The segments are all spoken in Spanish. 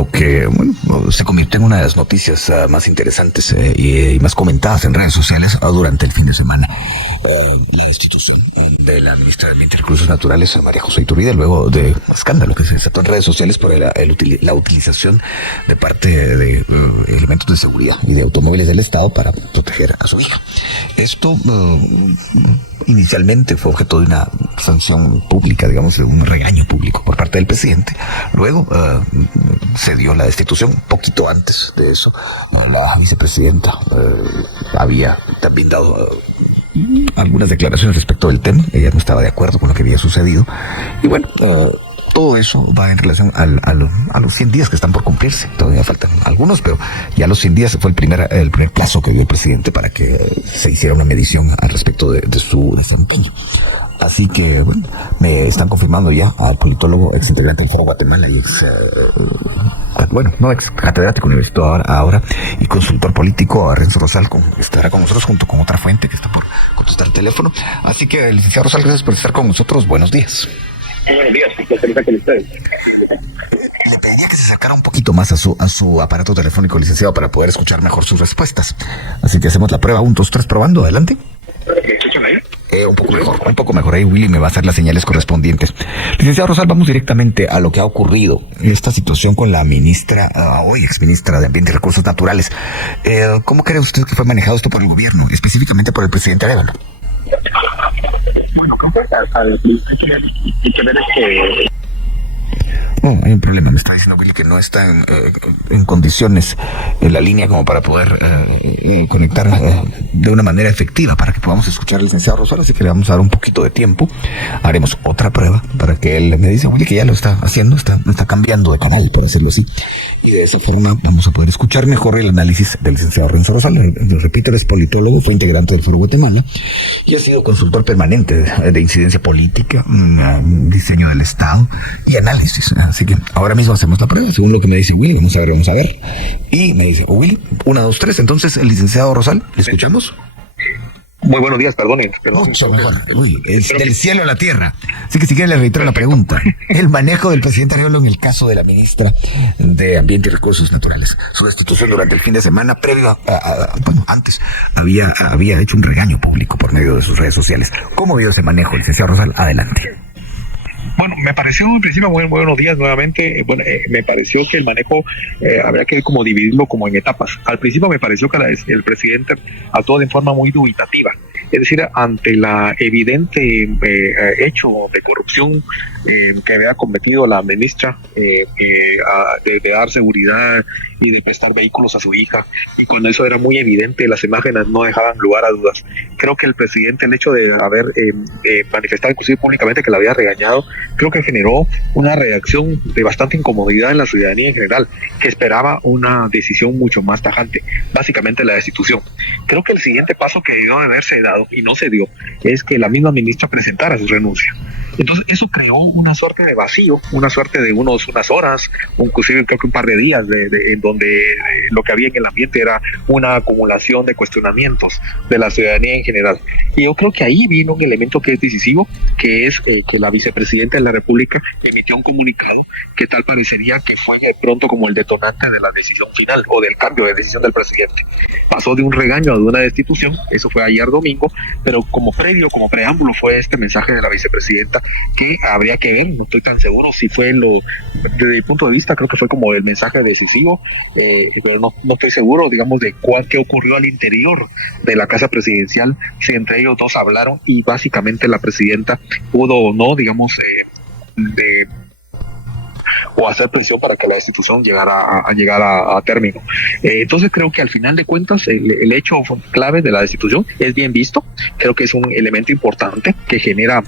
lo que se convirtió en una de las noticias más interesantes y más comentadas en redes sociales durante el fin de semana. La destitución de la ministra de Ambiente y Recursos Naturales, María José Iturbide, luego de escándalo que se desató en redes sociales por la utilización de parte de elementos de seguridad y de automóviles del Estado para proteger a su hija. Esto inicialmente fue objeto de una sanción pública, digamos, de un regaño público por parte del presidente. Luego se dio la destitución. Poquito antes de eso, la vicepresidenta había también dado algunas declaraciones respecto del tema. Ella no estaba de acuerdo con lo que había sucedido. Y bueno, todo eso va en relación a los 100 días que están por cumplirse. Todavía faltan algunos, pero ya los 100 días fue el primer plazo que dio el presidente para que se hiciera una medición al respecto de su desempeño. Así que, bueno, me están confirmando ya al politólogo, ex integrante del Foro Guatemala y ex catedrático universitario ahora y consultor político, a Renzo Rosal, estará con nosotros junto con otra fuente que está por contestar el teléfono. Así que, licenciado Rosal, gracias por estar con nosotros. Buenos días. Buenos días, un placer estar con ustedes. Le pediría que se acercara un poquito más a su aparato telefónico, licenciado, para poder escuchar mejor sus respuestas. Así que hacemos la prueba 1, 2, 3, probando. Adelante. ¿Me escuchan ahí? Un poco mejor. Ahí Willy me va a hacer las señales correspondientes. Licenciado Rosal, vamos directamente a lo que ha ocurrido. Esta situación con la ministra, hoy exministra de Ambiente y Recursos Naturales. ¿Cómo cree usted que fue manejado esto por el gobierno, específicamente por el presidente Arévalo? Bueno, creo que al principio hay que ver que... Hay un problema, me está diciendo Willy que no está en condiciones en la línea como para poder conectar de una manera efectiva para que podamos escuchar al licenciado Rosal, así que le vamos a dar un poquito de tiempo. Haremos otra prueba para que él me dice, Willy, que ya lo está haciendo, está cambiando de canal, por decirlo así. Y de esa forma vamos a poder escuchar mejor el análisis del licenciado Renzo Rosal. Lo repito, es politólogo, fue integrante del Foro Guatemala y ha sido consultor permanente de incidencia política, diseño del Estado y análisis. Así que ahora mismo hacemos la prueba, según lo que me dice Willy. Vamos a ver. Y me dice, Willy, 1, 2, 3. Entonces, el licenciado Rosal, ¿le escuchamos? Muy buenos días, perdonen. Mucho mejor. Es del cielo a la tierra. Así que si quieren le reitero la pregunta. El manejo del presidente Arévalo en el caso de la ministra de Ambiente y Recursos Naturales. Su destitución durante el fin de semana, previo antes, había hecho un regaño público por medio de sus redes sociales. ¿Cómo vio ese manejo, licenciado Rosal? Adelante. Bueno, me pareció en principio, muy buenos días nuevamente, me pareció que el manejo habría que como dividirlo como en etapas. Al principio me pareció que el presidente actuó de forma muy dubitativa, es decir, ante la evidente hecho de corrupción que había cometido la ministra de dar seguridad y de prestar vehículos a su hija, y cuando eso era muy evidente, las imágenes no dejaban lugar a dudas. Creo que el presidente, el hecho de haber manifestado inclusive públicamente que la había regañado, creo que generó una reacción de bastante incomodidad en la ciudadanía en general, que esperaba una decisión mucho más tajante, básicamente la destitución. Creo que el siguiente paso que debió de haberse dado, y no se dio, es que la misma ministra presentara su renuncia. Entonces eso creó una suerte de vacío, una suerte de unas horas, inclusive creo que un par de días en donde lo que había en el ambiente era una acumulación de cuestionamientos de la ciudadanía en general. Y yo creo que ahí vino un elemento que es decisivo, que es que la vicepresidenta de la República emitió un comunicado que tal parecería que fue de pronto como el detonante de la decisión final o del cambio de decisión del presidente. Pasó de un regaño a de una destitución, eso fue ayer domingo, pero como preámbulo fue este mensaje de la vicepresidenta que habría que ver, no estoy tan seguro si fue desde mi punto de vista, creo que fue como el mensaje decisivo, pero no estoy seguro, digamos, de qué ocurrió al interior de la casa presidencial, si entre ellos dos hablaron y básicamente la presidenta pudo o no, digamos, o hacer presión para que la destitución llegara a término. Entonces creo que al final de cuentas el hecho clave de la destitución es bien visto, creo que es un elemento importante que genera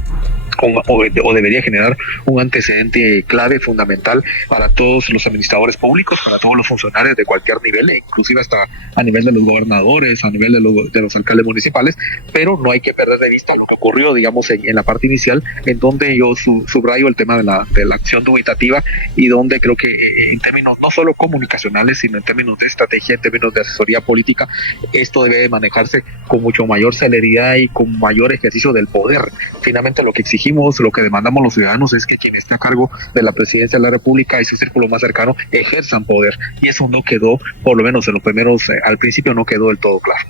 o debería generar un antecedente clave, fundamental para todos los administradores públicos, para todos los funcionarios de cualquier nivel, inclusive hasta a nivel de los gobernadores, a nivel de los alcaldes municipales, pero no hay que perder de vista lo que ocurrió, digamos, en la parte inicial, en donde yo subrayo el tema de la acción dubitativa y donde creo que en términos no solo comunicacionales, sino en términos de estrategia, en términos de asesoría política, esto debe de manejarse con mucho mayor celeridad y con mayor ejercicio del poder. Finalmente lo que exigimos exigimos, lo que demandamos los ciudadanos es que quien esté a cargo de la presidencia de la República y su círculo más cercano ejerzan poder, y eso no quedó, por lo menos en los primeros, al principio no quedó del todo claro.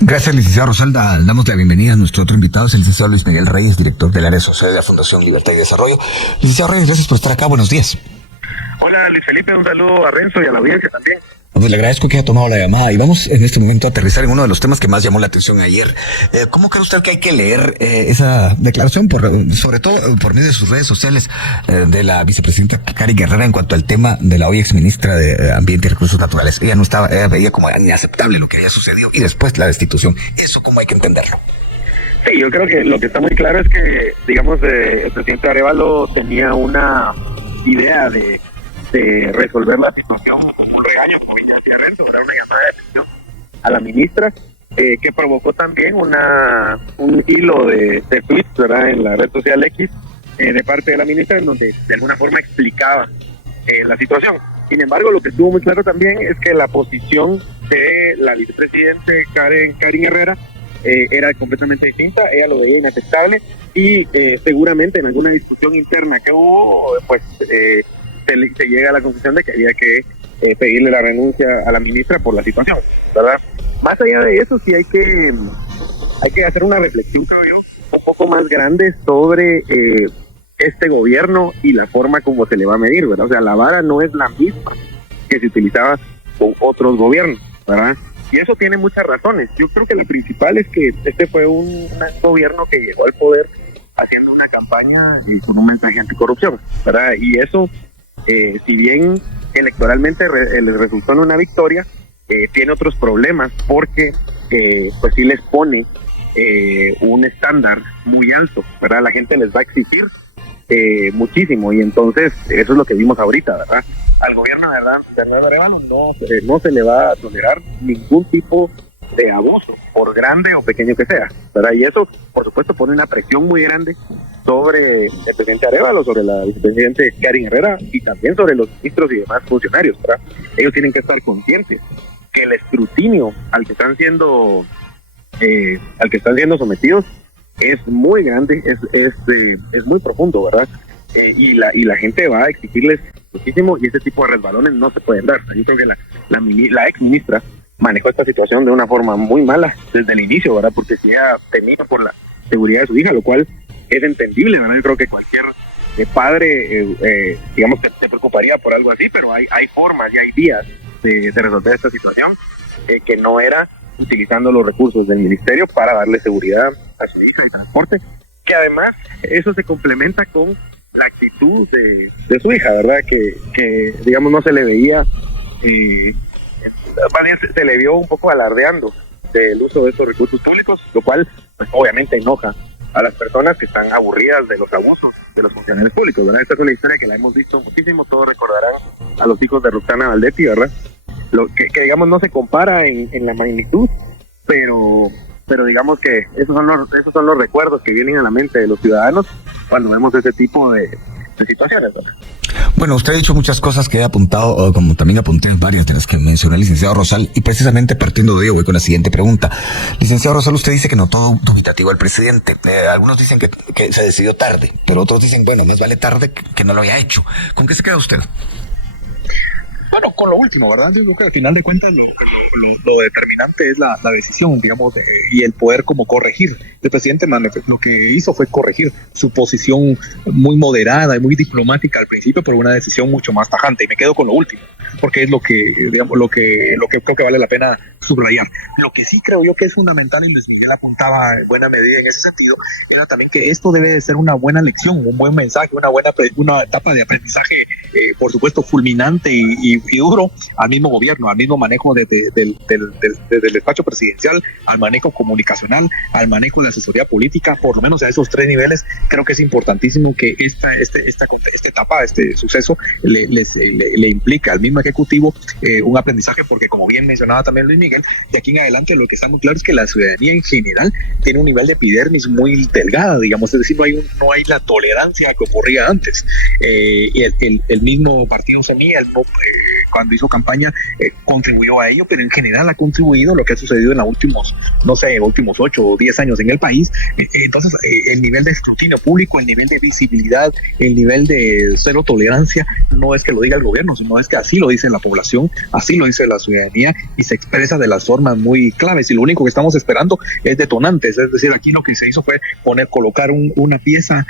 Gracias, licenciado Rosalda. Damos la bienvenida a nuestro otro invitado, es el licenciado Luis Miguel Reyes, director del área social de la Fundación Libertad y Desarrollo. Licenciado Reyes, gracias por estar acá, buenos días. Hola Luis Felipe, un saludo a Renzo y a la audiencia también. Pues le agradezco que haya tomado la llamada y vamos en este momento a aterrizar en uno de los temas que más llamó la atención ayer. ¿Cómo cree usted que hay que leer esa declaración, sobre todo por medio de sus redes sociales, de la vicepresidenta Karen Guerrera en cuanto al tema de la hoy exministra de Ambiente y Recursos Naturales? Ella veía como inaceptable lo que había sucedido y después la destitución. ¿Eso cómo hay que entenderlo? Sí, yo creo que lo que está muy claro es que, digamos, el presidente Arévalo tenía una idea de resolver la situación como un regaño, como ya decía Renzo, una llamada de atención a la ministra, que provocó también un hilo de tweets, ¿verdad?, en la red social X, de parte de la ministra, en donde de alguna forma explicaba la situación. Sin embargo, lo que estuvo muy claro también es que la posición de la vicepresidente Karen Guerrera era completamente distinta. Ella lo veía inaceptable y seguramente en alguna discusión interna que hubo, pues se llega a la conclusión de que había que pedirle la renuncia a la ministra por la situación, ¿verdad? Más allá de eso, sí hay que hacer una reflexión, creo yo, un poco más grande sobre este gobierno y la forma como se le va a medir, ¿verdad? O sea, la vara no es la misma que se utilizaba con otros gobiernos, ¿verdad? Y eso tiene muchas razones. Yo creo que lo principal es que este fue un gobierno que llegó al poder haciendo una campaña con un mensaje anticorrupción, ¿verdad? Y eso, si bien electoralmente les resultó en una victoria, tiene otros problemas porque pues sí les pone un estándar muy alto, ¿verdad? La gente les va a exigir muchísimo, y entonces eso es lo que vimos ahorita, ¿verdad? Al gobierno de Arévalo no se le va a tolerar ningún tipo de abuso, por grande o pequeño que sea, ¿verdad? Y eso, por supuesto, pone una presión muy grande sobre el presidente Arévalo, sobre la vicepresidente Karen Guerrera y también sobre los ministros y demás funcionarios, ¿verdad? Ellos tienen que estar conscientes que el escrutinio al que están siendo sometidos es muy grande, es muy profundo, ¿verdad? Y la gente va a exigirles muchísimo, y ese tipo de resbalones no se pueden dar. Yo creo que la ex ministra manejó esta situación de una forma muy mala desde el inicio, ¿verdad? Porque si ella temía por la seguridad de su hija, lo cual es entendible, ¿verdad? Yo creo que cualquier padre, digamos, se preocuparía por algo así, pero hay formas y hay vías de resolver esta situación, que no era utilizando los recursos del ministerio para darle seguridad a su hija y transporte, que además eso se complementa con la actitud de su hija, ¿verdad? Que digamos no se le veía, más bien se le vio un poco alardeando del uso de estos recursos públicos, lo cual pues obviamente enoja a las personas que están aburridas de los abusos de los funcionarios públicos, ¿verdad? Esta es una historia que la hemos visto muchísimo, todos recordarán a los hijos de Roxana Valdetti, ¿verdad? Lo que digamos no se compara en la magnitud, pero digamos que esos son los recuerdos que vienen a la mente de los ciudadanos cuando vemos ese tipo de situaciones, ¿verdad? Bueno, usted ha dicho muchas cosas que he apuntado, como también apunté en varias de las que mencionó el licenciado Rosal, y precisamente partiendo de ello voy con la siguiente pregunta. Licenciado Rosal, usted dice que notó dubitativo al presidente. Algunos dicen que se decidió tarde, pero otros dicen, bueno, más vale tarde que no lo haya hecho. ¿Con qué se queda usted? Bueno, con lo último, ¿verdad? Yo creo que al final de cuentas lo determinante es la decisión, digamos, y el poder como corregir. El presidente lo que hizo fue corregir su posición muy moderada y muy diplomática al principio por una decisión mucho más tajante, y me quedo con lo último, porque es lo que creo que vale la pena subrayar. Lo que sí creo yo que es fundamental, y Luis Miguel apuntaba en buena medida en ese sentido, era también que esto debe de ser una buena lección, un buen mensaje, una etapa de aprendizaje, por supuesto, fulminante y duro al mismo gobierno, al mismo manejo desde el despacho presidencial, al manejo comunicacional, al manejo de asesoría política, por lo menos a esos tres niveles. Creo que es importantísimo que esta etapa, este suceso le implica al mismo ejecutivo un aprendizaje, porque como bien mencionaba también Luis Miguel, de aquí en adelante lo que está muy claro es que la ciudadanía en general tiene un nivel de epidermis muy delgada, digamos, es decir, no hay la tolerancia que ocurría antes. Y el mismo partido Semilla, cuando hizo campaña, contribuyó a ello, pero en general ha contribuido a lo que ha sucedido en los últimos, no sé, últimos 8 o 10 años en el país. Entonces, el nivel de escrutinio público, el nivel de visibilidad, el nivel de cero tolerancia, no es que lo diga el gobierno, sino es que así lo dice la población, así lo dice la ciudadanía, y se expresa de las formas muy claves, y lo único que estamos esperando es detonantes. Es decir, aquí lo que se hizo fue colocar una pieza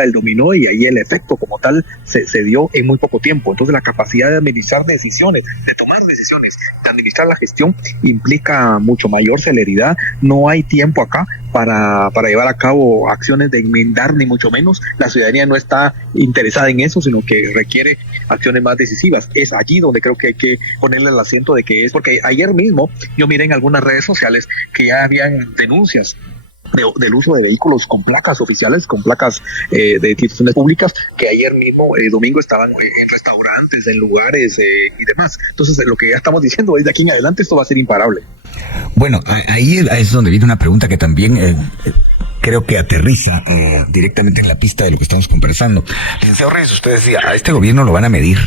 del dominó, y ahí el efecto como tal se dio en muy poco tiempo. Entonces, la capacidad de administrar decisiones, de tomar decisiones, de administrar la gestión, implica mucho mayor celeridad. No hay tiempo acá para llevar a cabo acciones de enmendar, ni mucho menos. La ciudadanía no está interesada en eso, sino que requiere acciones más decisivas. Es allí donde creo que hay que ponerle el acento de que es, porque ayer mismo yo miré en algunas redes sociales que ya habían denuncias del uso de vehículos con placas oficiales, con placas de instituciones públicas, que ayer mismo, domingo, estaban en restaurantes, en lugares y demás. Entonces, lo que ya estamos diciendo es de aquí en adelante esto va a ser imparable. Bueno, ahí es donde viene una pregunta que también creo que aterriza directamente en la pista de lo que estamos conversando. Licenciado Reyes, usted decía, a este gobierno lo van a medir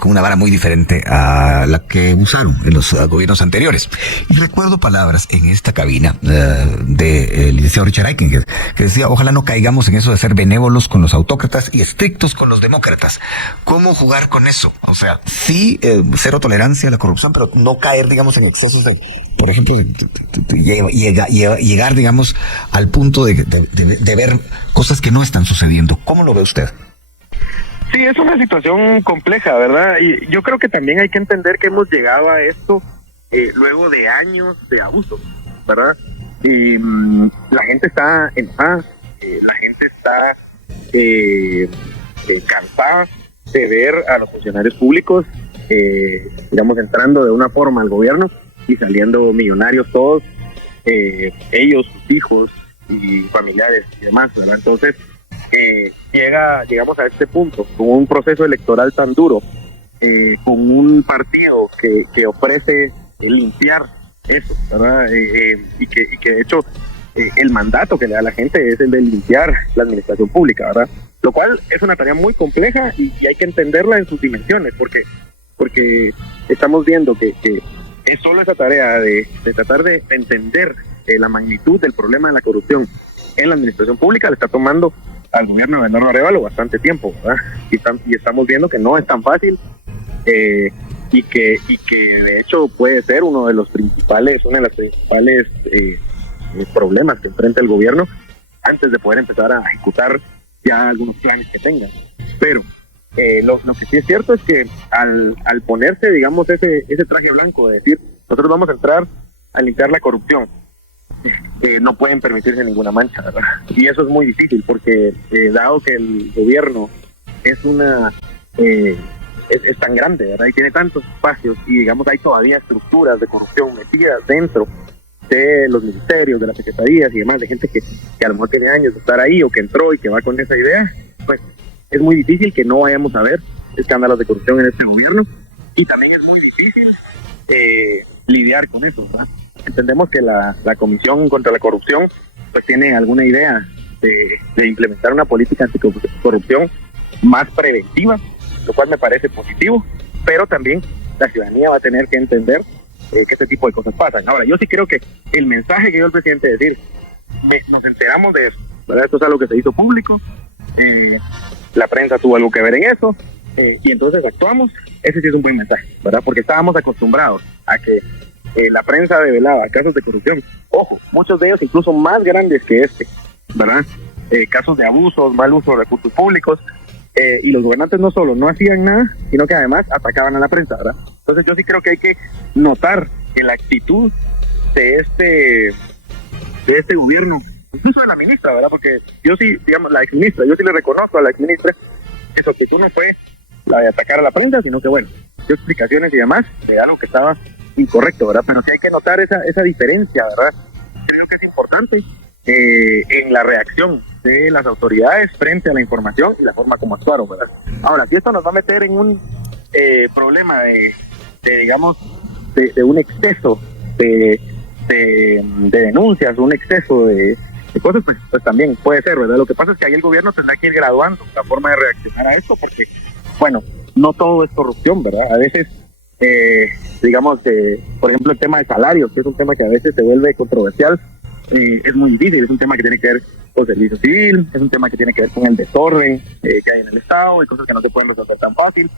con una vara muy diferente a la que usaron en los gobiernos anteriores. Y recuerdo palabras en esta cabina del licenciado Richard Eichinger, que decía, ojalá no caigamos en eso de ser benévolos con los autócratas y estrictos con los demócratas. ¿Cómo jugar con eso? O sea, sí, cero tolerancia a la corrupción, pero no caer, digamos, en excesos de, por ejemplo, llegar, digamos, al punto de ver cosas que no están sucediendo. ¿Cómo lo ve usted? Sí, es una situación compleja, ¿verdad? Y yo creo que también hay que entender que hemos llegado a esto luego de años de abuso, ¿verdad? Y la gente está enojada, la gente está cansada de ver a los funcionarios públicos, digamos, entrando de una forma al gobierno y saliendo millonarios todos, ellos, sus hijos y familiares y demás, ¿verdad? Entonces, llegamos a este punto, con un proceso electoral tan duro, con un partido que ofrece limpiar eso, ¿verdad? Y que de hecho el mandato que le da a la gente es el de limpiar la administración pública, ¿verdad? Lo cual es una tarea muy compleja y hay que entenderla en sus dimensiones, porque estamos viendo que es solo esa tarea de tratar de entender la magnitud del problema de la corrupción en la administración pública le está tomando al gobierno de Bernardo Arévalo bastante tiempo, ¿verdad? Y estamos viendo que no es tan fácil y que de hecho puede ser una de las principales problemas que enfrenta el gobierno antes de poder empezar a ejecutar ya algunos planes que tengan. Pero lo que sí es cierto es que al ponerse, digamos, ese traje blanco de decir, nosotros vamos a entrar a limpiar la corrupción, no pueden permitirse ninguna mancha, ¿verdad? Y eso es muy difícil porque dado que el gobierno es es tan grande, ¿verdad? Y tiene tantos espacios y, digamos, hay todavía estructuras de corrupción metidas dentro de los ministerios, de las secretarías y demás, de gente que a lo mejor tiene años de estar ahí o que entró y que va con esa idea, pues es muy difícil que no vayamos a ver escándalos de corrupción en este gobierno, y también es muy difícil lidiar con eso, ¿verdad? Entendemos que la Comisión contra la Corrupción pues tiene alguna idea de implementar una política anticorrupción más preventiva, lo cual me parece positivo, pero también la ciudadanía va a tener que entender que este tipo de cosas pasan. Ahora, yo sí creo que el mensaje que dio el presidente es decir, nos enteramos de eso, ¿verdad? Esto es algo que se hizo público, la prensa tuvo algo que ver en eso, y entonces actuamos. Ese sí es un buen mensaje, ¿verdad? Porque estábamos acostumbrados a que la prensa develaba casos de corrupción, ojo, muchos de ellos incluso más grandes que ¿verdad? Casos de abusos, mal uso de recursos públicos, y los gobernantes no solo no hacían nada, sino que además atacaban a la prensa, ¿verdad? Entonces yo sí creo que hay que notar en la actitud de este gobierno, incluso de la ministra, ¿verdad? Porque yo sí, digamos, la exministra, yo sí le reconozco a la exministra que su actitud no fue la de atacar a la prensa, sino que, bueno, dio explicaciones y demás de algo que estaba incorrecto, ¿verdad? Pero sí hay que notar esa diferencia, ¿verdad? Creo que es importante en la reacción de las autoridades frente a la información y la forma como actuaron, ¿verdad? Ahora, si esto nos va a meter en un problema digamos, de un exceso de denuncias, un exceso de cosas, pues también puede ser, ¿verdad? Lo que pasa es que ahí el gobierno tendrá que ir graduando la forma de reaccionar a esto, porque, bueno, no todo es corrupción, ¿verdad? A veces digamos, por ejemplo, el tema de salarios, que es un tema que a veces se vuelve controversial, es muy difícil, es un tema que tiene que ver con servicio civil, es un tema que tiene que ver con el desorden que hay en el Estado y cosas que no se pueden resolver tan fácil,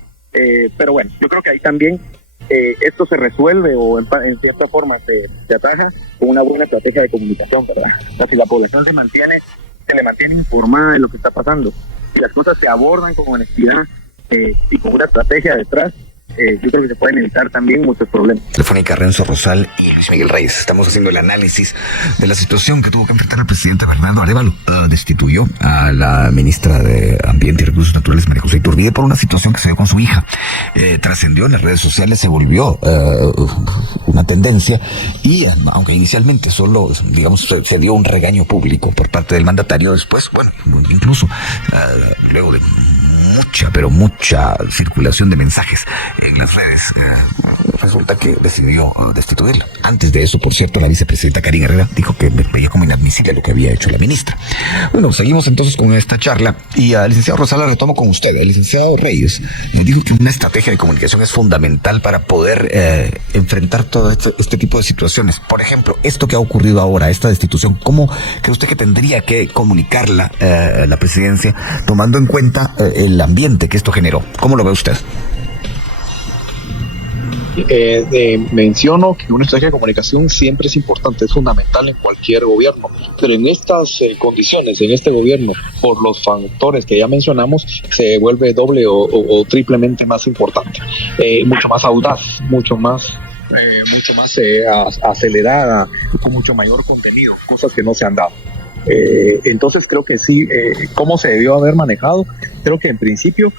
pero bueno, yo creo que ahí también esto se resuelve o en cierta forma se ataja con una buena estrategia de comunicación, ¿verdad? O sea, si la población se le mantiene informada de lo que está pasando, si las cosas se abordan con honestidad y con una estrategia detrás, yo creo que se pueden evitar también muchos problemas. Telefónica Renzo Rosal y Luis Miguel Reyes. Estamos haciendo el análisis de la situación que tuvo que enfrentar el presidente Bernardo Arévalo. Destituyó a la ministra de Ambiente y Recursos Naturales, María José Iturbide, por una situación que se dio con su hija. Trascendió en las redes sociales, se volvió una tendencia y aunque inicialmente solo, digamos, se dio un regaño público por parte del mandatario, después, bueno, incluso luego de mucha circulación de mensajes en las redes, resulta que decidió destituirla. Antes de eso, por cierto, la vicepresidenta Karina Herrera dijo que veía como inadmisible lo que había hecho la ministra. Bueno, seguimos entonces con esta charla y al licenciado Rosal la retomo con usted. El licenciado Reyes dijo que una estrategia de comunicación es fundamental para poder enfrentar todo este tipo de situaciones. Por ejemplo, esto que ha ocurrido ahora, esta destitución, ¿cómo cree usted que tendría que comunicarla la presidencia, tomando en cuenta el ambiente que esto generó? ¿Cómo lo ve usted? Menciono que una estrategia de comunicación siempre es importante, es fundamental en cualquier gobierno, pero en estas condiciones, en este gobierno, por los factores que ya mencionamos, se vuelve doble o triplemente más importante, mucho más audaz, mucho más acelerada, con mucho mayor contenido, cosas que no se han dado. Entonces creo que sí, cómo se debió haber manejado, creo que en principio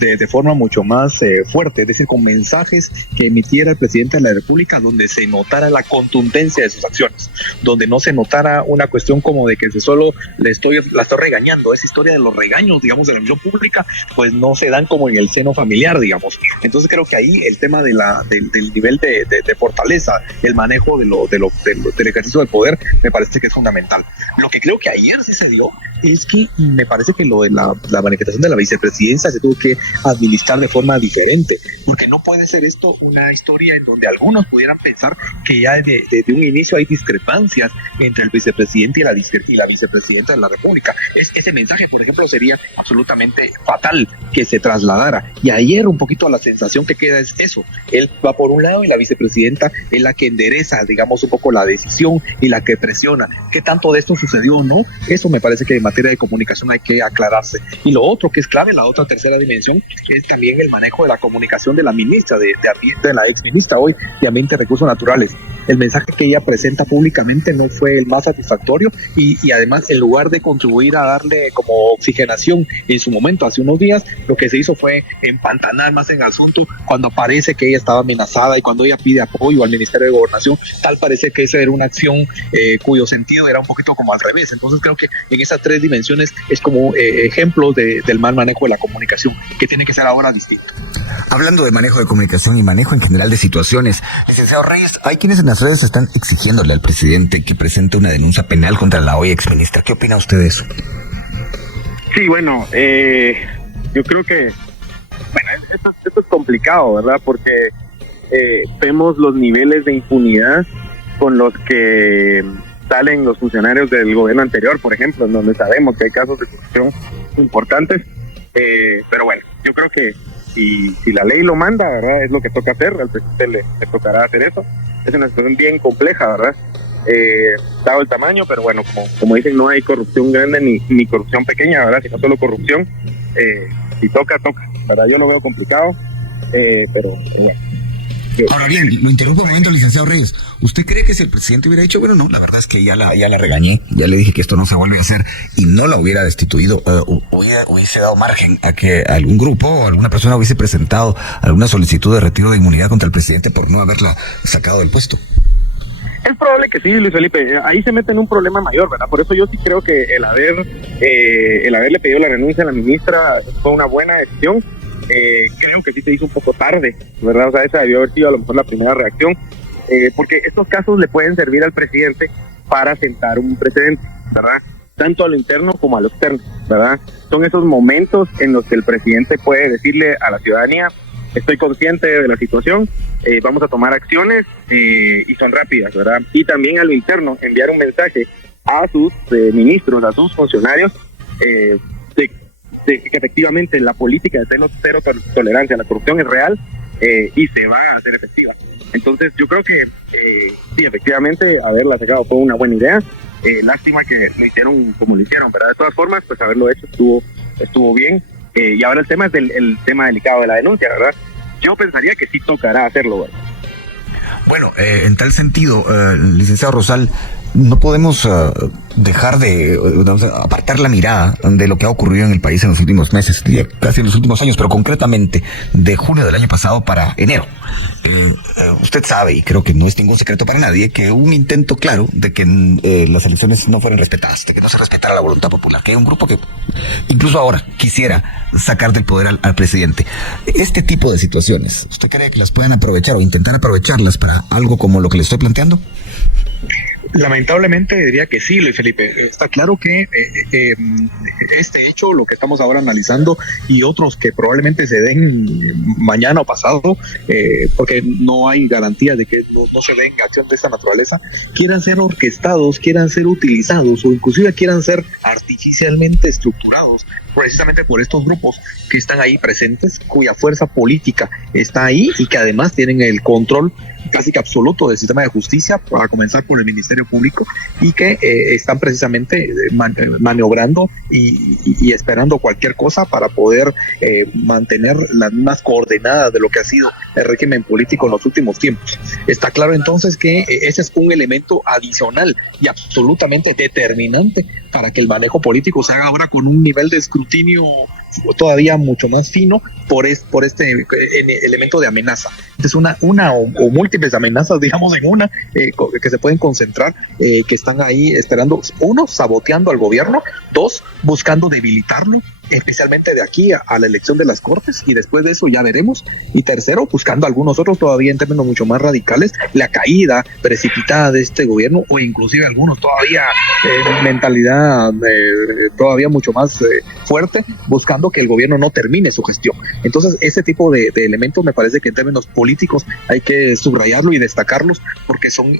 de forma mucho más fuerte, es decir, con mensajes que emitiera el presidente de la República donde se notara la contundencia de sus acciones, donde no se notara una cuestión como de que solo la estoy regañando. Esa historia de los regaños, digamos, de la opinión pública, pues no se dan como en el seno familiar, digamos. Entonces creo que ahí el tema del nivel de fortaleza, el manejo del ejercicio del poder, me parece que es fundamental. Lo que creo que ayer sí se dio es que me parece que lo de la manifestación de la vicepresidencia se tuvo que administrar de forma diferente, porque no puede ser esto una historia en donde algunos pudieran pensar que ya desde un inicio hay discrepancias entre el vicepresidente y la vicepresidenta de la República. Ese mensaje, por ejemplo, sería absolutamente fatal que se trasladara, y ayer un poquito la sensación que queda es eso: él va por un lado y la vicepresidenta es la que endereza, digamos, un poco la decisión y la que presiona. ¿Qué tanto de esto sucedió o no? Eso me parece que en materia de comunicación hay que aclararse. Y lo otro que es clave, la otra tercera dimensión, es también el manejo de la comunicación de la ministra de la ex ministra hoy de Ambiente y Recursos Naturales. El mensaje que ella presenta públicamente no fue el más satisfactorio y además, en lugar de contribuir a darle como oxigenación en su momento hace unos días, lo que se hizo fue empantanar más en el asunto cuando parece que ella estaba amenazada y cuando ella pide apoyo al Ministerio de Gobernación, tal parece que esa era una acción cuyo sentido era un poquito como al revés. Entonces creo que en esas tres dimensiones es como ejemplo del mal manejo de la comunicación, que tiene que ser ahora distinto. Hablando de manejo de comunicación y manejo en general de situaciones, licenciado Reyes, hay quienes en las redes están exigiéndole al presidente que presente una denuncia penal contra la hoy exministra. ¿Qué opina usted de eso? Sí, bueno, yo creo que esto es complicado, ¿verdad? Porque vemos los niveles de impunidad con los que salen los funcionarios del gobierno anterior, por ejemplo, en donde sabemos que hay casos de corrupción importantes, pero bueno, yo creo que si la ley lo manda, ¿verdad? Es lo que toca hacer, al presidente le tocará hacer eso. Es una situación bien compleja, ¿verdad? Dado el tamaño, pero bueno, como dicen, no hay corrupción grande ni corrupción pequeña, ¿verdad? Sino solo corrupción. Si toca, ¿verdad? Yo lo veo complicado, pero bueno. Ahora bien, lo interrumpo un momento, licenciado Reyes. ¿Usted cree que si el presidente hubiera dicho, bueno, no, la verdad es que ya la regañé, ya le dije que esto no se vuelve a hacer, y no la hubiera destituido, hubiese dado margen a que algún grupo o alguna persona hubiese presentado alguna solicitud de retiro de inmunidad contra el presidente por no haberla sacado del puesto? Es probable que sí, Luis Felipe. Ahí se mete en un problema mayor, ¿verdad? Por eso yo sí creo que el haberle pedido la renuncia a la ministra fue una buena decisión. Creo que sí se hizo un poco tarde, ¿verdad? O sea, esa debió haber sido a lo mejor la primera reacción, porque estos casos le pueden servir al presidente para sentar un precedente, ¿verdad? Tanto a lo interno como a lo externo, ¿verdad? Son esos momentos en los que el presidente puede decirle a la ciudadanía: estoy consciente de la situación, vamos a tomar acciones y son rápidas, ¿verdad? Y también a lo interno, enviar un mensaje a sus ministros, a sus funcionarios, de que efectivamente la política de cero tolerancia a la corrupción es real y se va a hacer efectiva. Entonces yo creo que sí, efectivamente haberla sacado fue una buena idea. Lástima que lo hicieron como lo hicieron, ¿verdad? De todas formas, pues haberlo hecho estuvo bien. Y ahora el tema es el tema delicado de la denuncia, ¿verdad? Yo pensaría que sí tocará hacerlo, ¿verdad? Bueno, en tal sentido, licenciado Rosal, no podemos dejar de apartar la mirada de lo que ha ocurrido en el país en los últimos meses, casi en los últimos años, pero concretamente de junio del año pasado para enero. Usted sabe, y creo que no es ningún secreto para nadie, que hubo un intento claro de que las elecciones no fueran respetadas, de que no se respetara la voluntad popular, que hay un grupo que incluso ahora quisiera sacar del poder al presidente. Este tipo de situaciones, ¿usted cree que las puedan aprovechar o intentar aprovecharlas para algo como lo que le estoy planteando? Lamentablemente diría que sí, Luis Felipe. Está claro que este hecho, lo que estamos ahora analizando y otros que probablemente se den mañana o pasado, porque no hay garantía de que no se den acciones de esta naturaleza, quieran ser orquestados, quieran ser utilizados o inclusive quieran ser artificialmente estructurados precisamente por estos grupos que están ahí presentes, cuya fuerza política está ahí y que además tienen el control casi que absoluto del sistema de justicia, para comenzar por el Ministerio Público, y que están precisamente maniobrando y esperando cualquier cosa para poder mantener las mismas coordenadas de lo que ha sido el régimen político en los últimos tiempos. Está claro entonces que ese es un elemento adicional y absolutamente determinante para que el manejo político se haga ahora con un nivel de escrutinio todavía mucho más fino por este elemento de amenaza. Entonces una o múltiples amenazas, digamos, en una que se pueden concentrar, que están ahí esperando, uno, saboteando al gobierno, dos, buscando debilitarlo, especialmente de aquí a la elección de las Cortes, y después de eso ya veremos, y tercero, buscando algunos otros todavía en términos mucho más radicales, la caída precipitada de este gobierno, o inclusive algunos todavía mentalidad todavía mucho más fuerte, buscando que el gobierno no termine su gestión. Entonces ese tipo de elementos me parece que en términos políticos hay que subrayarlo y destacarlos, porque son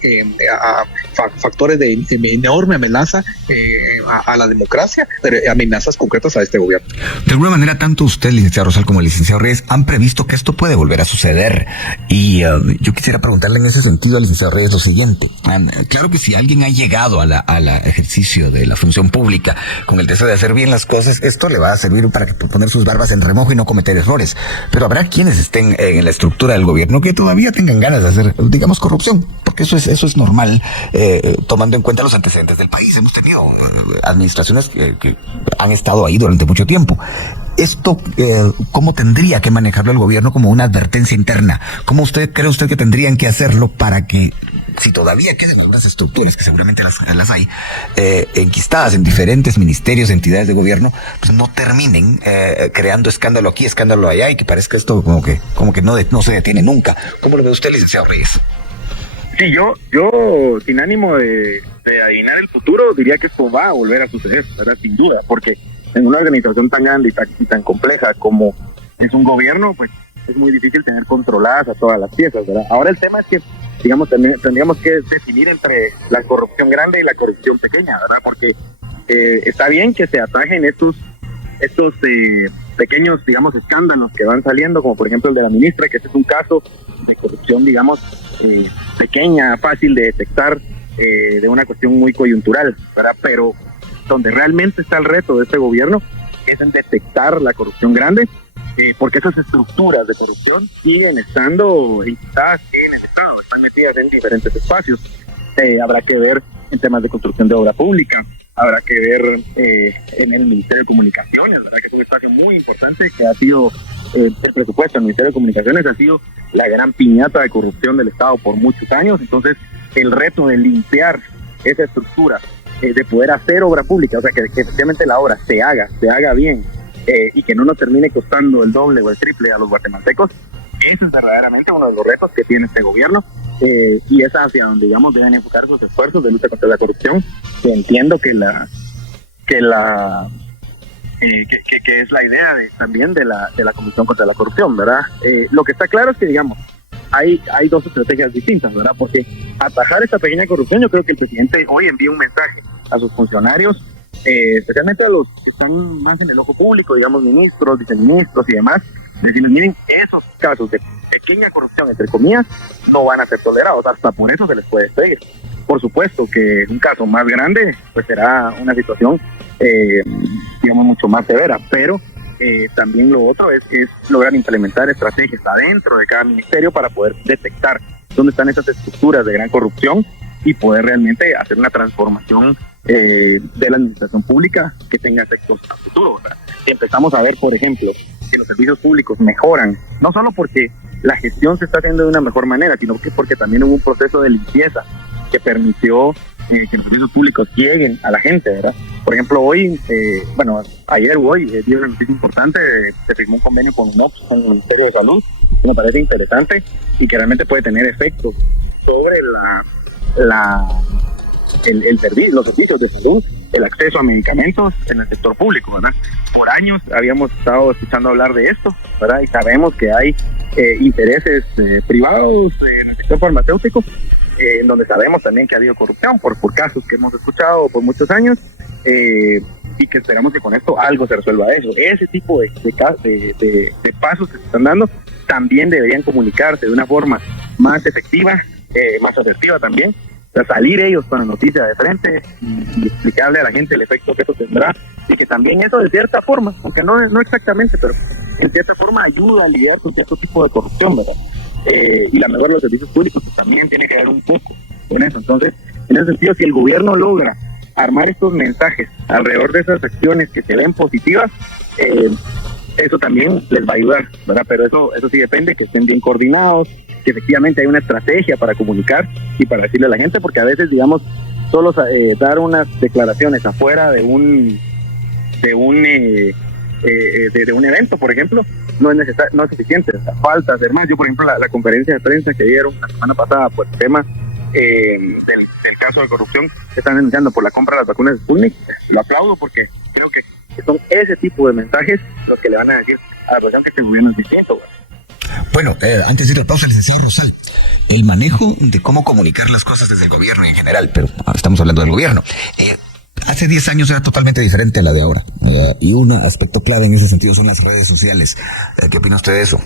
factores de enorme amenaza a la democracia, pero amenazas concretas a este gobierno. De alguna manera, tanto usted, licenciado Rosal, como el licenciado Reyes han previsto que esto puede volver a suceder. Y yo quisiera preguntarle en ese sentido al licenciado Reyes lo siguiente. Claro que si alguien ha llegado al ejercicio de la función pública con el deseo de hacer bien las cosas, esto le va a servir para poner sus barbas en remojo y no cometer errores. Pero habrá quienes estén en la estructura del gobierno que todavía tengan ganas de hacer, digamos, corrupción, porque eso es normal, tomando en cuenta los antecedentes del país. Hemos tenido administraciones que han estado ahí durante mucho tiempo. Esto, ¿cómo tendría que manejarlo el gobierno como una advertencia interna? ¿Cómo cree usted que tendrían que hacerlo para que, si todavía quedan algunas estructuras, que seguramente las hay, enquistadas en diferentes ministerios, entidades de gobierno, pues no terminen creando escándalo aquí, escándalo allá, y que parezca esto como que no se detiene nunca? ¿Cómo lo ve usted, licenciado Reyes? Sí, yo sin ánimo de adivinar el futuro, diría que esto va a volver a suceder, ¿verdad? Sin duda, porque en una organización tan grande y tan compleja como es un gobierno, pues es muy difícil tener controladas a todas las piezas, ¿verdad? Ahora el tema es que, digamos, tendríamos que definir entre la corrupción grande y la corrupción pequeña, ¿verdad? Porque está bien que se atajen estos pequeños, digamos, escándalos que van saliendo, como por ejemplo el de la ministra, que este es un caso de corrupción, digamos, pequeña, fácil de detectar, de una cuestión muy coyuntural, ¿verdad? Pero donde realmente está el reto de este gobierno es en detectar la corrupción grande, porque esas estructuras de corrupción siguen estando instaladas en el Estado, están metidas en diferentes espacios. Habrá que ver en temas de construcción de obra pública, habrá que ver en el Ministerio de Comunicaciones, ¿verdad? Que es un espacio muy importante que ha sido el presupuesto del Ministerio de Comunicaciones ha sido la gran piñata de corrupción del Estado por muchos años. Entonces el reto de limpiar esa estructura, de poder hacer obra pública, o sea, que efectivamente la obra se haga bien, y que no nos termine costando el doble o el triple a los guatemaltecos, ese es verdaderamente uno de los retos que tiene este gobierno, y es hacia donde, digamos, deben enfocar sus esfuerzos de lucha contra la corrupción, que entiendo que es la idea también de la Comisión contra la Corrupción, ¿verdad? Lo que está claro es que, digamos, hay dos estrategias distintas, ¿verdad? Porque atajar esta pequeña corrupción, yo creo que el presidente hoy envía un mensaje a sus funcionarios, especialmente a los que están más en el ojo público, digamos ministros, viceministros y demás, decirles, miren, esos casos de pequeña corrupción, entre comillas, no van a ser tolerados, hasta por eso se les puede despedir. Por supuesto que en un caso más grande, pues será una situación, digamos, mucho más severa, pero también lo otro es lograr implementar estrategias adentro de cada ministerio para poder detectar dónde están esas estructuras de gran corrupción y poder realmente hacer una transformación de la administración pública que tenga efectos a futuro. O sea, si empezamos a ver, por ejemplo, que los servicios públicos mejoran, no solo porque la gestión se está haciendo de una mejor manera, sino que porque también hubo un proceso de limpieza que permitió que los servicios públicos lleguen a la gente, ¿verdad? Por ejemplo, hoy, ayer o hoy, dio una noticia importante, se firmó un convenio con UNOPS, con el Ministerio de Salud, que me parece interesante y que realmente puede tener efectos sobre los servicios de salud, el acceso a medicamentos en el sector público, ¿verdad? Por años habíamos estado escuchando hablar de esto, ¿verdad? Y sabemos que hay intereses privados en el sector farmacéutico, en donde sabemos también que ha habido corrupción por casos que hemos escuchado por muchos años, y que esperamos que con esto algo se resuelva eso. Ese tipo de pasos que se están dando también deberían comunicarse de una forma más efectiva, más asertiva también, o sea, salir ellos con la noticia de frente y explicarle a la gente el efecto que eso tendrá, y que también eso de cierta forma, aunque no exactamente, pero en cierta forma ayuda a lidiar con cierto tipo de corrupción, ¿verdad? Y la mejora de los servicios públicos pues, también tiene que ver un poco con eso. Entonces, en ese sentido, si el gobierno logra armar estos mensajes alrededor de esas acciones que se ven positivas, eso también les va a ayudar, ¿verdad? Pero eso sí depende, que estén bien coordinados, que efectivamente hay una estrategia para comunicar y para decirle a la gente, porque a veces, digamos, solo dar unas declaraciones afuera de un evento, por ejemplo, no es suficiente, o sea, falta hacer más. Yo, por ejemplo, la conferencia de prensa que dieron la semana pasada por el tema del caso de corrupción que están denunciando por la compra de las vacunas de Sputnik, lo aplaudo porque creo que son ese tipo de mensajes los que le van a decir a la población que este gobierno es distinto. Bueno, antes de ir al pausa, licenciado Rosal, el manejo de cómo comunicar las cosas desde el gobierno y en general, pero estamos hablando del gobierno. Hace 10 años era totalmente diferente a la de ahora. Y un aspecto clave en ese sentido son las redes sociales. ¿Qué opina usted de eso?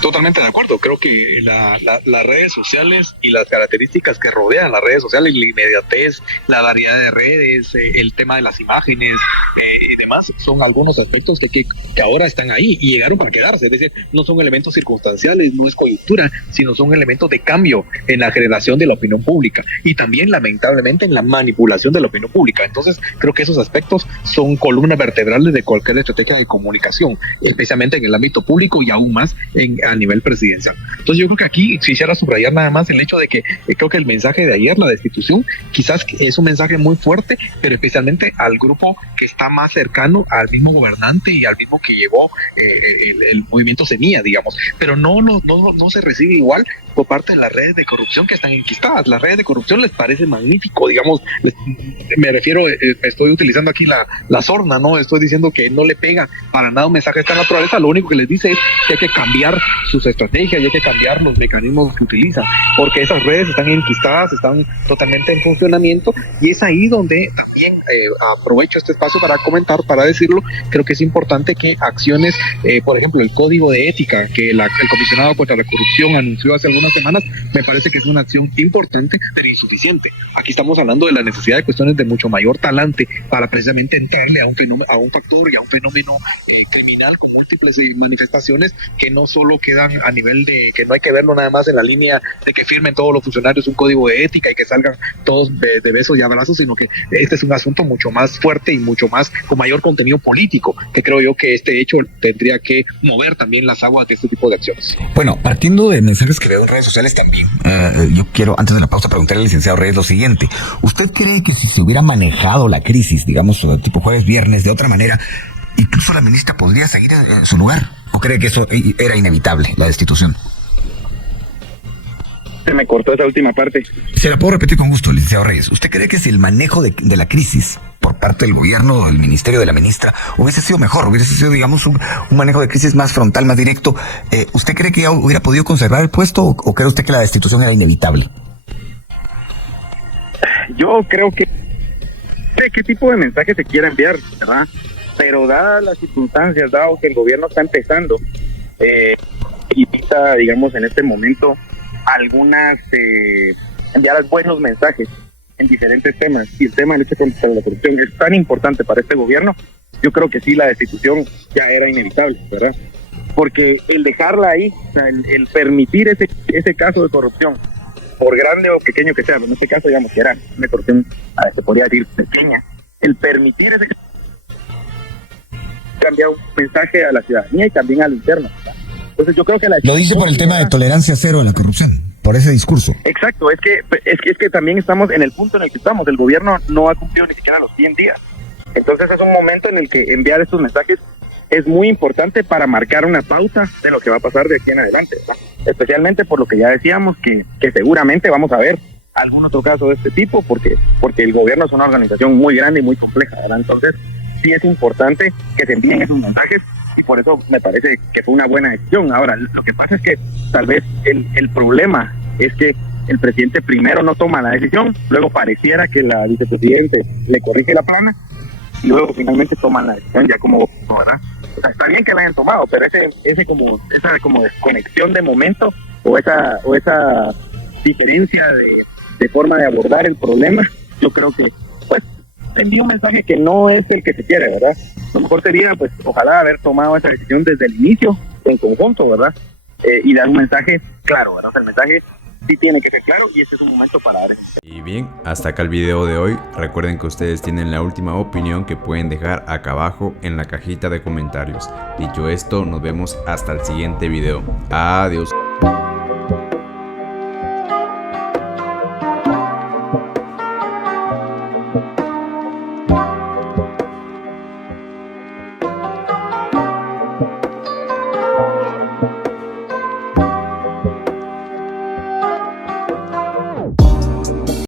Totalmente de acuerdo. Creo que las redes sociales y las características que rodean las redes sociales, la inmediatez, la variedad de redes, el tema de las imágenes y demás, son algunos aspectos que ahora están ahí y llegaron para quedarse. Es decir, no son elementos circunstanciales, no es coyuntura, sino son elementos de cambio en la generación de la opinión pública y también, lamentablemente, en la manipulación de la opinión pública. Entonces, creo que esos aspectos son columnas vertebrales de cualquier estrategia de comunicación, especialmente en el ámbito público y aún más a nivel presidencial. Entonces yo creo que aquí quisiera subrayar nada más el hecho de que creo que el mensaje de ayer, la destitución, quizás es un mensaje muy fuerte, pero especialmente al grupo que está más cercano al mismo gobernante y al mismo que llevó el movimiento Semilla, digamos, pero no se recibe igual por parte de las redes de corrupción que están enquistadas. Las redes de corrupción les parece magnífico, digamos, me refiero, estoy utilizando aquí la sorna, ¿no? Estoy diciendo que no le pega para nada un mensaje de esta naturaleza, lo único que les dice es que hay que cambiar sus estrategias y hay que cambiar los mecanismos que utilizan, porque esas redes están enquistadas, están totalmente en funcionamiento, y es ahí donde también aprovecho este espacio para comentar, para decirlo, creo que es importante que acciones, por ejemplo, el código de ética que el comisionado contra la corrupción anunció hace algunas semanas, me parece que es una acción importante, pero insuficiente. Aquí estamos hablando de la necesidad de cuestiones de mucho mayor talante para precisamente entrarle a un fenómeno, a un factor y a un fenómeno criminal con múltiples manifestaciones que no solo quedan a nivel de que no hay que verlo nada más en la línea de que firmen todos los funcionarios un código de ética y que salgan todos de besos y abrazos, sino que este es un asunto mucho más fuerte y mucho más con mayor contenido político, que creo yo que este hecho tendría que mover también las aguas de este tipo de acciones. Bueno, partiendo de mensajes que veo en redes sociales también, yo quiero antes de la pausa preguntarle al licenciado Reyes lo siguiente: ¿usted cree que si se hubiera manejado la crisis, digamos, tipo jueves, viernes, de otra manera, incluso la ministra podría seguir en su lugar? ¿O cree que eso era inevitable, la destitución? Se me cortó esa última parte. Se la puedo repetir con gusto, licenciado Reyes. ¿Usted cree que si el manejo de la crisis por parte del gobierno, del ministerio, de la ministra, hubiese sido mejor, hubiese sido, digamos, un manejo de crisis más frontal, más directo. ¿Usted cree que hubiera podido conservar el puesto o cree usted que la destitución era inevitable? Yo creo que qué tipo de mensaje se quiere enviar, ¿verdad? Pero dadas las circunstancias, dado que el gobierno está empezando, y quizá, digamos, en este momento, enviar buenos mensajes en diferentes temas, y el tema de lucha contra la corrupción es tan importante para este gobierno, yo creo que sí, la destitución ya era inevitable, ¿verdad? Porque el dejarla ahí, o sea, el permitir ese caso de corrupción, por grande o pequeño que sea, en este caso, digamos, que era una corrupción, se podría decir, pequeña, el permitir ese cambiar un mensaje a la ciudadanía y también al interno, ¿verdad? Entonces yo creo que lo dice por el tema de tolerancia cero a la corrupción, por ese discurso. Exacto, es que también estamos en el punto en el que estamos. El gobierno no ha cumplido ni siquiera los 100 días. Entonces es un momento en el que enviar estos mensajes es muy importante para marcar una pauta de lo que va a pasar de aquí en adelante, ¿verdad? Especialmente por lo que ya decíamos, que seguramente vamos a ver algún otro caso de este tipo, porque el gobierno es una organización muy grande y muy compleja, ¿verdad? Entonces sí es importante que se envíen esos mensajes, y por eso me parece que fue una buena decisión. Ahora, lo que pasa es que tal vez el problema es que el presidente primero no toma la decisión, luego pareciera que la vicepresidente le corrige la plana, y luego finalmente toman la decisión ya como, ¿verdad? O sea, está bien que la hayan tomado, pero esa como desconexión de momento, o esa diferencia de forma de abordar el problema, yo creo que, pues, envía un mensaje que no es el que se quiere, ¿verdad? Lo mejor sería, pues, ojalá haber tomado esa decisión desde el inicio, en conjunto, ¿verdad? Y dar un mensaje claro, ¿verdad? O sea, el mensaje sí tiene que ser claro, y este es un momento para dar. Y bien, hasta acá el video de hoy. Recuerden que ustedes tienen la última opinión que pueden dejar acá abajo en la cajita de comentarios. Dicho esto, nos vemos hasta el siguiente video. Adiós.